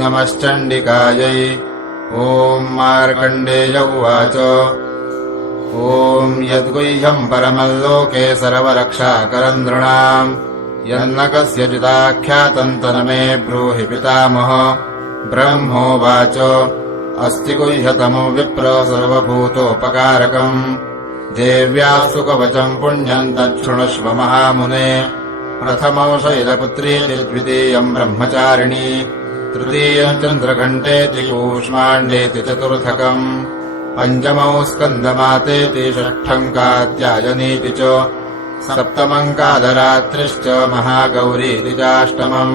नमश्चण्डिकायै। ॐ मार्कण्डेय उवाच ॐ यद्गुह्यम् परमल्लोके सर्वरक्षाकरम् नृणाम् यन्न कस्यचिदाख्यातम् तन्मे ब्रूहि पितामह। ब्रह्मोवाच अस्ति गुह्यतमो विप्र सर्वभूतोपकारकम् देव्याः सुकवचम् पुण्यम् तच्छृणुष्व महामुने। प्रथमौ शैलपुत्रीति द्वितीयम् ब्रह्मचारिणी तृतीयम् चन्द्रघण्टेति कूष्माण्डेति चतुर्थकम् पञ्चमौ स्कन्दमातेति षष्ठम् कात्यायनीति च सप्तमम् कालरात्रिश्च महागौरीति चाष्टमम्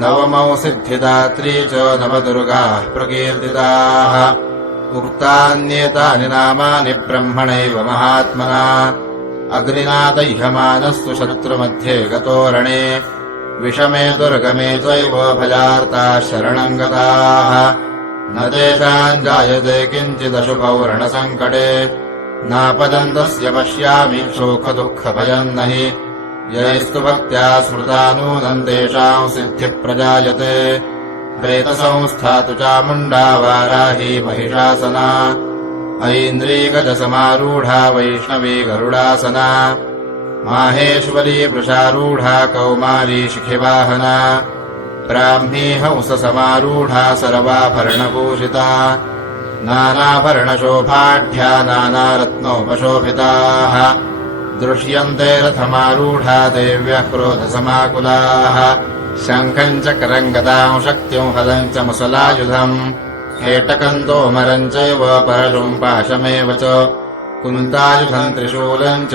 नवमौ सिद्धिदात्री च नवदुर्गाः प्रकीर्तिताः। उक्तान्येतानि नामानि ब्रह्मणैव महात्मना अग्निना दह्यमानस्तु शत्रुमध्ये गतो रणे विषमे दुर्गमे चैव भयार्ताः शरणम् गताः न तेषाम् जायते किञ्चिदशुभौ रणसङ्कटे नापदन्तस्य पश्यामि शोकदुःखभयम् न हि यैस्तु भक्त्या स्मृता नूनम् तेषाम् सिद्धिः प्रजायते। प्रेतसंस्था तु चामुण्डा वाराही महिषासना ऐन्द्रीगजसमारूढा वैष्णवी गरुडासना माहेश्वरी वृषारूढा कौमारी शिखिवाहना ब्राह्मी हंससमारूढा सर्वाभरणभूषिता नानाभरणशोभाढ्या नानारत्नोपशोभिताः दृश्यन्ते रथमारूढा देव्यः क्रोधसमाकुलाः शङ्खम् चक्रम् गदाम् शक्तिम् हलम् च मुसलायुधम् हेटकम् तोमरम् चैव परशुम् पाशमेव च कुन्तायुधम् त्रिशूलम् च